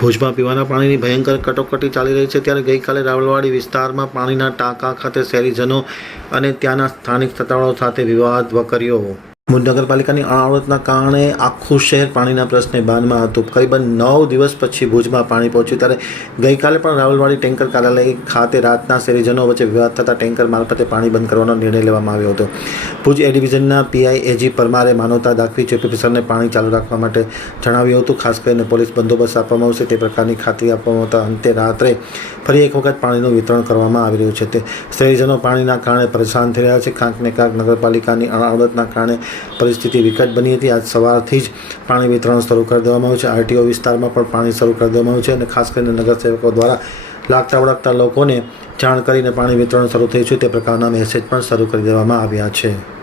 ભુજમાં પીવાના પાણીની ભયંકર કટોકટી ચાલી રહી છે. ત્યારે ગઈકાલે રાવલવાડી વિસ્તારમાં પાણીના ટાંકા ખાતે શહેરીજનો અને ત્યાંના સ્થાનિક સત્તાવાળાઓ સાથે વિવાદ વકર્યો. ભુજ નગરપાલિકાની અણાવડતના કારણે આખું શહેર પાણીના પ્રશ્ને બાનમાં હતું. કરીબન નવ દિવસ પછી ભુજમાં પાણી પહોંચ્યું ત્યારે ગઈકાલે પણ રાવલવાડી ટેન્કર કાર્યાલય ખાતે રાતના શહેરીજનો વચ્ચે વિવાદ થતાં ટેન્કર મારફતે પાણી બંધ કરવાનો નિર્ણય લેવામાં આવ્યો હતો. ભુજ એ ડિવિઝનના પીઆઈ એજી પરમારે માનવતા દાખવી ચીફ ઓફિસરને પાણી ચાલુ રાખવા માટે જણાવ્યું હતું. ખાસ કરીને પોલીસ બંદોબસ્ત આપવામાં આવશે તે પ્રકારની ખાતરી આપવામાં આવતા અંતે રાત્રે ફરી એક વખત પાણીનું વિતરણ કરવામાં આવી રહ્યું છે. તે શહેરીજનો પાણીના કારણે પરેશાન થઈ રહ્યા છે. કાંકને કાંક નગરપાલિકાની અણાવડતના કારણે પરિસ્થિતિ વિકટ બની હતી. આજ સવારથી જ પાણી વિતરણ શરૂ કરી દેવામાં આવ્યું છે. આરટીઓ વિસ્તારમાં પણ પાણી શરૂ કરી દેવામાં આવ્યું છે અને ખાસ કરીને નગરસેવકો દ્વારા લાગતા વળગતા લોકોને જાણ કરીને પાણી વિતરણ શરૂ થયું છે. તે પ્રકારના મેસેજ પણ શરૂ કરી દેવામાં આવ્યા છે.